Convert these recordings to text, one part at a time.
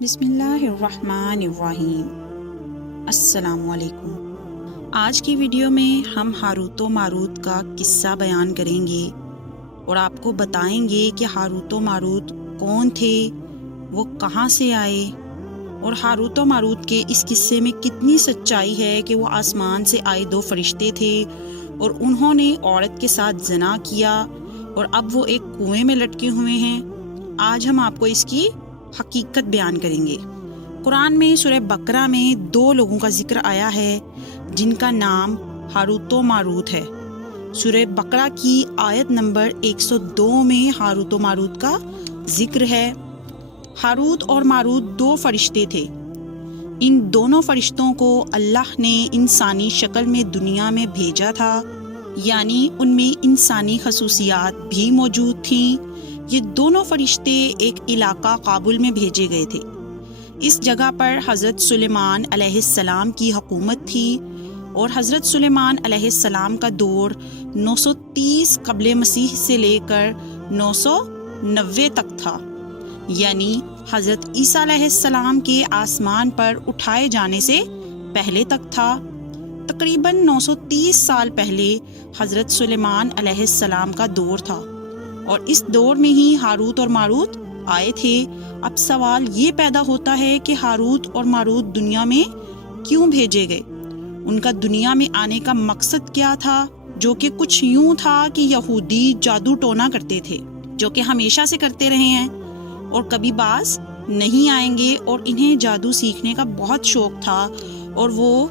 بسم اللہ الرحمن الرحیم۔ السلام علیکم۔ آج کی ویڈیو میں ہم ہاروت و ماروت کا قصہ بیان کریں گے اور آپ کو بتائیں گے کہ ہاروت و ماروت کون تھے، وہ کہاں سے آئے، اور ہاروت و ماروت کے اس قصے میں کتنی سچائی ہے کہ وہ آسمان سے آئے دو فرشتے تھے اور انہوں نے عورت کے ساتھ زنا کیا اور اب وہ ایک کنویں میں لٹکے ہوئے ہیں۔ آج ہم آپ کو اس کی حقیقت بیان کریں گے۔ قرآن میں سورہ بقرہ میں 2 لوگوں کا ذکر آیا ہے جن کا نام ہاروت و ماروت ہے۔ سورہ بقرہ کی آیت نمبر 102 میں ہاروت و ماروت کا ذکر ہے۔ ہاروت اور ماروت 2 فرشتے تھے۔ ان دونوں فرشتوں کو اللہ نے انسانی شکل میں دنیا میں بھیجا تھا، یعنی ان میں انسانی خصوصیات بھی موجود تھیں۔ یہ دونوں فرشتے ایک علاقہ کابل میں بھیجے گئے تھے۔ اس جگہ پر حضرت سلیمان علیہ السلام کی حکومت تھی اور حضرت سلیمان علیہ السلام کا دور 930 قبل مسیح سے لے کر 990 تک تھا، یعنی حضرت عیسیٰ علیہ السلام کے آسمان پر اٹھائے جانے سے پہلے تک تھا۔ تقریباً 930 سال پہلے حضرت سلیمان علیہ السلام کا دور تھا اور اس دور میں ہی ہاروت اور ماروت آئے تھے۔ اب سوال یہ پیدا ہوتا ہے کہ ہاروت اور ماروت دنیا میں کیوں بھیجے گئے؟ ان کا دنیا میں آنے کا مقصد کیا تھا؟ جو کہ کچھ یوں تھا کہ یہودی جادو ٹونا کرتے تھے، جو کہ ہمیشہ سے کرتے رہے ہیں اور کبھی باز نہیں آئیں گے، اور انہیں جادو سیکھنے کا بہت شوق تھا اور وہ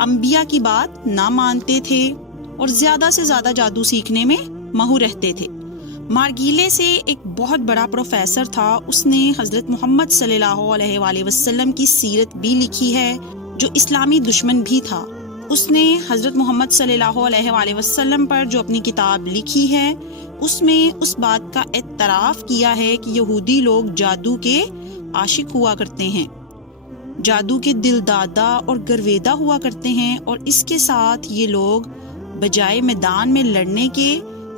انبیاء کی بات نہ مانتے تھے اور زیادہ سے زیادہ جادو سیکھنے میں ماہر رہتے تھے۔ مارگیلے سے ایک بہت بڑا پروفیسر تھا، اس نے حضرت محمد صلی اللہ علیہ وآلہ وسلم کی سیرت بھی لکھی ہے، جو اسلامی دشمن بھی تھا۔ اس نے حضرت محمد صلی اللہ علیہ وآلہ وسلم پر جو اپنی کتاب لکھی ہے اس میں اس بات کا اعتراف کیا ہے کہ یہودی لوگ جادو کے عاشق ہوا کرتے ہیں، جادو کے دل دادا اور گرویدہ ہوا کرتے ہیں، اور اس کے ساتھ یہ لوگ بجائے میدان میں لڑنے کے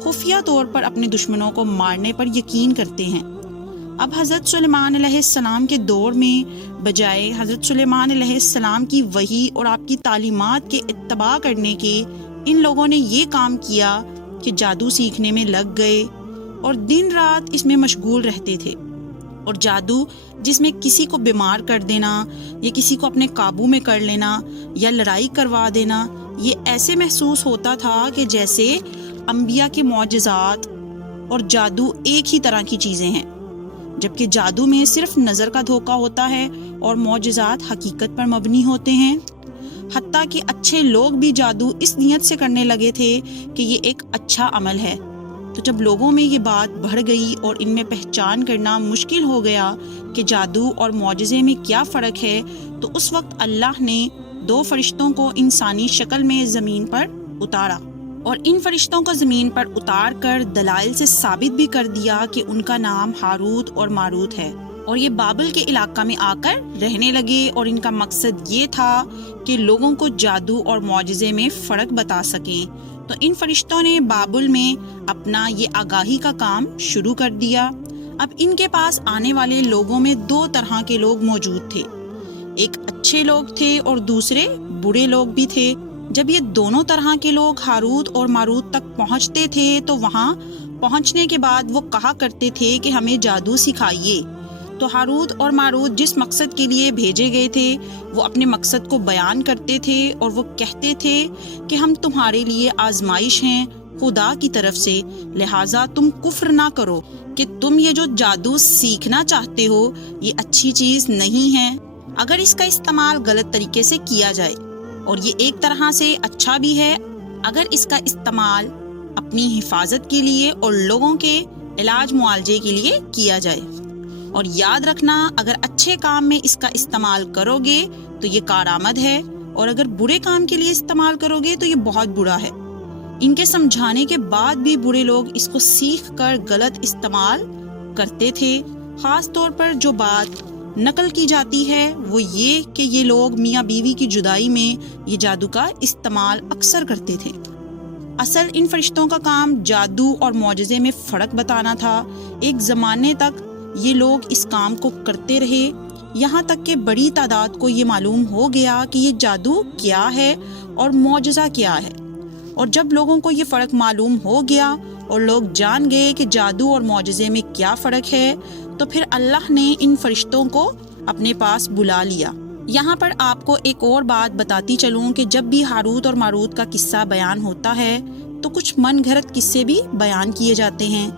خفیہ طور پر اپنے دشمنوں کو مارنے پر یقین کرتے ہیں۔ اب حضرت سلیمان علیہ السلام کے دور میں بجائے حضرت سلیمان علیہ السلام کی وحی اور آپ کی تعلیمات کے اتباع کرنے کے، ان لوگوں نے یہ کام کیا کہ جادو سیکھنے میں لگ گئے اور دن رات اس میں مشغول رہتے تھے۔ اور جادو جس میں کسی کو بیمار کر دینا یا کسی کو اپنے قابو میں کر لینا یا لڑائی کروا دینا، یہ ایسے محسوس ہوتا تھا کہ جیسے انبیاء کے معجزات اور جادو ایک ہی طرح کی چیزیں ہیں، جبکہ جادو میں صرف نظر کا دھوکہ ہوتا ہے اور معجزات حقیقت پر مبنی ہوتے ہیں۔ حتیٰ کہ اچھے لوگ بھی جادو اس نیت سے کرنے لگے تھے کہ یہ ایک اچھا عمل ہے۔ تو جب لوگوں میں یہ بات بڑھ گئی اور ان میں پہچان کرنا مشکل ہو گیا کہ جادو اور معجزے میں کیا فرق ہے، تو اس وقت اللہ نے 2 فرشتوں کو انسانی شکل میں زمین پر اتارا اور ان فرشتوں کو زمین پر اتار کر دلائل سے ثابت بھی کر دیا کہ ان کا نام ہاروت اور ماروت ہے، اور یہ بابل کے علاقہ میں آ کر رہنے لگے، اور ان کا مقصد یہ تھا کہ لوگوں کو جادو اور معجزے میں فرق بتا سکیں۔ تو ان فرشتوں نے بابل میں اپنا یہ آگاہی کا کام شروع کر دیا۔ اب ان کے پاس آنے والے لوگوں میں 2 طرح کے لوگ موجود تھے، ایک اچھے لوگ تھے اور دوسرے برے لوگ بھی تھے۔ جب یہ دونوں طرح کے لوگ ہاروت اور ماروت تک پہنچتے تھے تو وہاں پہنچنے کے بعد وہ کہا کرتے تھے کہ ہمیں جادو سکھائیے۔ تو ہاروت اور ماروت جس مقصد کے لیے بھیجے گئے تھے وہ اپنے مقصد کو بیان کرتے تھے اور وہ کہتے تھے کہ ہم تمہارے لیے آزمائش ہیں خدا کی طرف سے، لہٰذا تم کفر نہ کرو کہ تم یہ جو جادو سیکھنا چاہتے ہو یہ اچھی چیز نہیں ہے اگر اس کا استعمال غلط طریقے سے کیا جائے، اور یہ ایک طرح سے اچھا بھی ہے اگر اس کا استعمال اپنی حفاظت کے لیے اور لوگوں کے علاج معالجے کے لیے کیا جائے۔ اور یاد رکھنا، اگر اچھے کام میں اس کا استعمال کرو گے تو یہ کارآمد ہے، اور اگر برے کام کے لیے استعمال کرو گے تو یہ بہت برا ہے۔ ان کے سمجھانے کے بعد بھی برے لوگ اس کو سیکھ کر غلط استعمال کرتے تھے۔ خاص طور پر جو بات نقل کی جاتی ہے وہ یہ کہ یہ لوگ میاں بیوی کی جدائی میں یہ جادو کا استعمال اکثر کرتے تھے۔ اصل ان فرشتوں کا کام جادو اور معجزے میں فرق بتانا تھا۔ ایک زمانے تک یہ لوگ اس کام کو کرتے رہے، یہاں تک کہ بڑی تعداد کو یہ معلوم ہو گیا کہ یہ جادو کیا ہے اور معجزہ کیا ہے۔ اور جب لوگوں کو یہ فرق معلوم ہو گیا اور لوگ جان گئے کہ جادو اور معجزے میں کیا فرق ہے، تو پھر اللہ نے ان فرشتوں کو اپنے پاس بلا لیا۔ یہاں پر آپ کو ایک اور بات بتاتی چلوں کہ جب بھی ہاروت اور ماروت کا قصہ بیان ہوتا ہے تو کچھ من گھڑت قصے بھی بیان کیے جاتے ہیں۔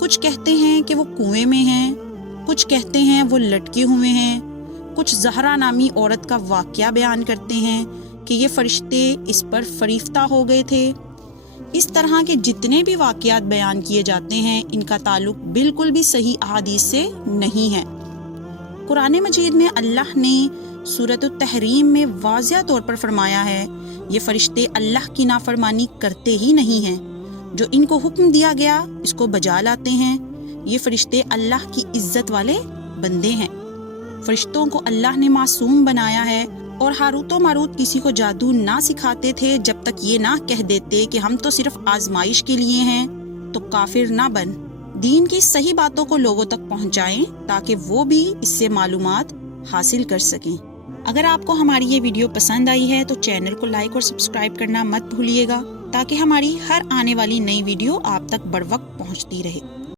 کچھ کہتے ہیں کہ وہ کنویں میں ہیں، کچھ کہتے ہیں وہ لٹکے ہوئے ہیں، کچھ زہرا نامی عورت کا واقعہ بیان کرتے ہیں کہ یہ فرشتے اس پر فریفتہ ہو گئے تھے۔ اس طرح کے جتنے بھی واقعات بیان کیے جاتے ہیں ان کا تعلق بالکل بھی صحیح احادیث سے نہیں ہے۔ قرآن مجید میں اللہ نے سورۃ التحریم میں واضح طور پر فرمایا ہے، یہ فرشتے اللہ کی نافرمانی کرتے ہی نہیں ہیں، جو ان کو حکم دیا گیا اس کو بجا لاتے ہیں۔ یہ فرشتے اللہ کی عزت والے بندے ہیں۔ فرشتوں کو اللہ نے معصوم بنایا ہے، اور ہاروت و ماروت کسی کو جادو نہ سکھاتے تھے جب تک یہ نہ کہہ دیتے کہ ہم تو صرف آزمائش کے لیے ہیں، تو کافر نہ بن۔ دین کی صحیح باتوں کو لوگوں تک پہنچائیں تاکہ وہ بھی اس سے معلومات حاصل کر سکیں۔ اگر آپ کو ہماری یہ ویڈیو پسند آئی ہے تو چینل کو لائک اور سبسکرائب کرنا مت بھولیے گا، تاکہ ہماری ہر آنے والی نئی ویڈیو آپ تک بر وقت پہنچتی رہے۔